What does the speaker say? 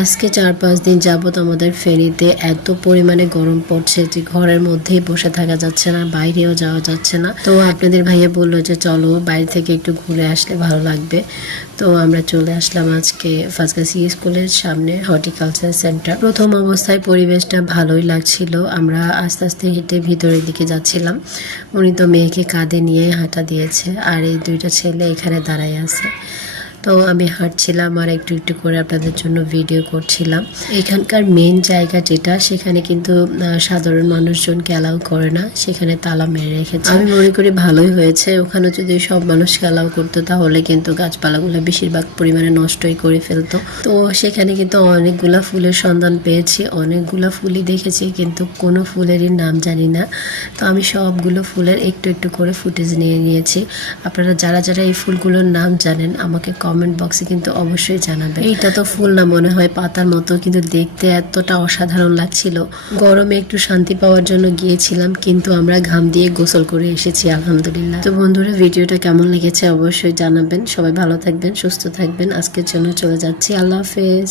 আজকে 4-5 দিন যাবত আমাদের ফেনীতে এত পরিমাণে গরম পড়ছে যে ঘরের মধ্যেই বসে থাকা যাচ্ছে না, বাইরেও যাওয়া যাচ্ছে না। তো আপনাদের ভাইয়া বললো যে চলো বাইরে থেকে একটু ঘুরে আসলে ভালো লাগবে। তো আমরা চলে আসলাম আজকে ফাজগাছি স্কুলের সামনে হর্টিকালচার সেন্টার। প্রথম অবস্থায় পরিবেশটা ভালোই লাগছিল। আমরা আস্তে আস্তে হেঁটে ভিতরের দিকে যাচ্ছিলাম। উনি তো মেয়েকে কাঁধে নিয়ে হাঁটা দিয়েছে, আর এই দুইটা ছেলে এখানে দাঁড়ায় আছে। তো আমি হাঁটছিলাম আর একটু একটু করে আপনাদের জন্য ভিডিও করছিলাম। এখানকার মেন জায়গা যেটা, সেখানে কিন্তু সাধারণ মানুষজনকে অ্যালাউ করে না, সেখানে তালা মেরে রেখেছে। আমি মনে করি ভালোই হয়েছে। ওখানে যদি সব মানুষকে অ্যালাউ করতো তাহলে কিন্তু গাছপালাগুলো বেশিরভাগ পরিমাণে নষ্টই করে ফেলতো। তো সেখানে কিন্তু অনেকগুলা ফুলের সন্ধান পেয়েছি, অনেকগুলা ফুলই দেখেছি, কিন্তু কোনো ফুলেরই নাম জানি না। তো আমি সবগুলো ফুলের একটু একটু করে ফুটেজ নিয়ে নিয়েছি। আপনারা যারা যারা এই ফুলগুলোর নাম জানেন আমাকে কমেন্ট বক্সে কিন্তু অবশ্যই জানাবেন। এইটা তো ফুল না, মনে হয় পাতার মতো, কিন্তু দেখতে এতটা অসাধারণ লাগছিল। গরমে একটু শান্তি পাওয়ার জন্য গিয়েছিলাম, কিন্তু আমরা ঘাম দিয়ে গোসল করে এসেছি আলহামদুলিল্লাহ। তো বন্ধুরা, ভিডিওটা কেমন লেগেছে অবশ্যই জানাবেন। সবাই ভালো থাকবেন, সুস্থ থাকবেন। আজকের জন্য চলে যাচ্ছি, আল্লাহ হাফেজ।